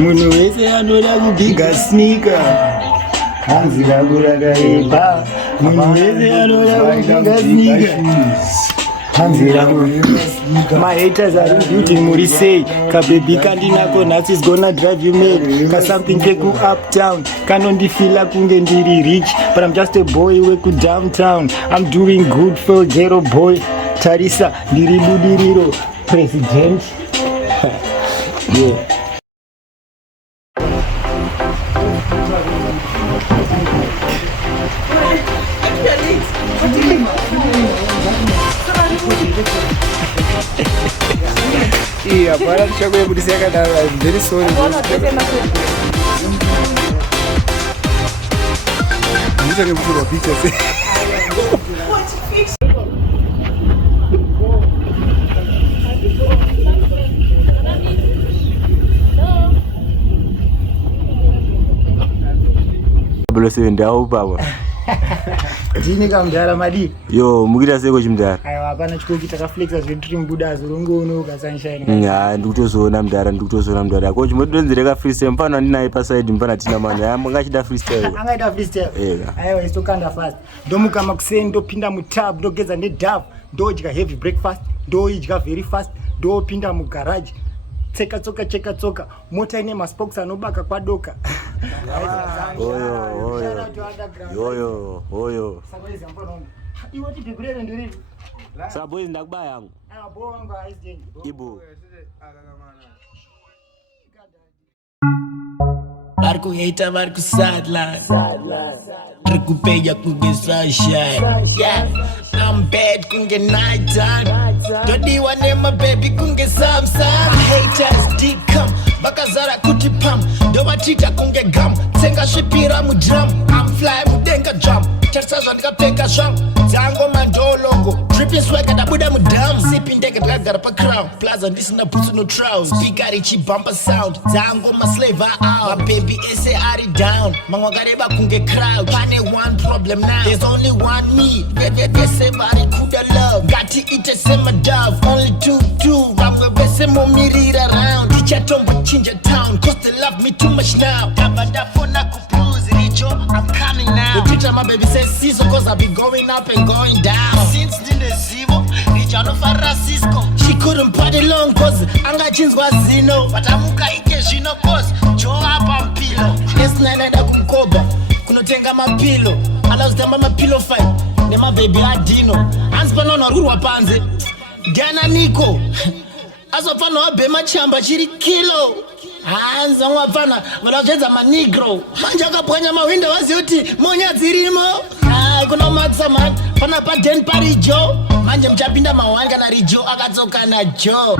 Munhu wese anoda kubiga sneaker hanzi rangu rakaipa. Munhu wese anoda kubiga sneaker hanzi rangu. My haters are rebuting muri say kabebi kandinako nhasi is gonna drive you mad ka something keku uptown kanondifila kunge ndiri rich but I'm just a boy weku downtown. I'm doing good for ghetto boy. Tarisa ndiri budiriro president. Yeah. Yeah, para de chegar por isso é que dá very sorry. Isso é que eu vou pizza assim. Beleza, ndau baba. Jini kamdara madi. Yo, mukita seko chimdara. Aiwa hapana chikokita kaflexa zvitiri mubuda zorongono ka sunshine. Ya, ndikutozoona mdara. Ko chimodonzere ka freestyle mpano andinaye pa side mpana tina mani. Angachida freestyle. Angaita freestyle. Aiwa istokanda fast. Ndomuka makuseni ndopinda mutab, ndogeza nedab, ndodya heavy breakfast, ndoidya very fast, ndopinda mugarage. Cheka tsoka mota ine maspokes anobaka kwadoka. Oyo. Saboizi ambono. Iwo tipigurere ndiri. Saboizi ndakubaya yangu. Bo wangu aijengi. Ibo. Barku hater barku sideline. Rikupeya kunge sunshine. Yeah. I'm bad kunge night time. Dodi wane my baby kunge samsam. Haters deep come. Bakazara kuti pam. Doba tita kunge gum. Tenga shipira mu drum. I'm fly mudenga jump. Chasazo ndika peka sham. Zangoma ndolongo. Dripping swagger da buda mu dam. Sipping ndeke ndagara pa crown. Plaza ndisina putu no trousers. Bigari chi bumper sound. Zangoma slave out. My baby say ari down. Mangwagareba kunge crowd. Pane one problem now. There's only one me. They say body kuda love. Gati ite sema dove. Only two. Ramwe bese mo mirror around. Teacher tombo chinja town. Cause they love me too much now. Kabada fona kupuzi rijo. I'm coming now. The teacher my baby says siso. Cause I be going up and going down. Since dine zivo. Rijo no farasisco. She couldn't party long cause anga jeans was zino. But amuka ike jino cause Joe up on pillow. Yes naenda kumkoba. Kunotenga mapilo. Alazitamba mapilo fight. Nema baby adino. Anspano na ruru wapanze. Gana niko. Azopano wabe machamba chiri kilo. Hanza wapana. Walajeza manigro. Manja kapwanya mawinda waziuti. Monya zirimo. Kuna matza man. Pana pa den pari jo. Manja mchapinda mawanga na rijo. Akatoka na jo.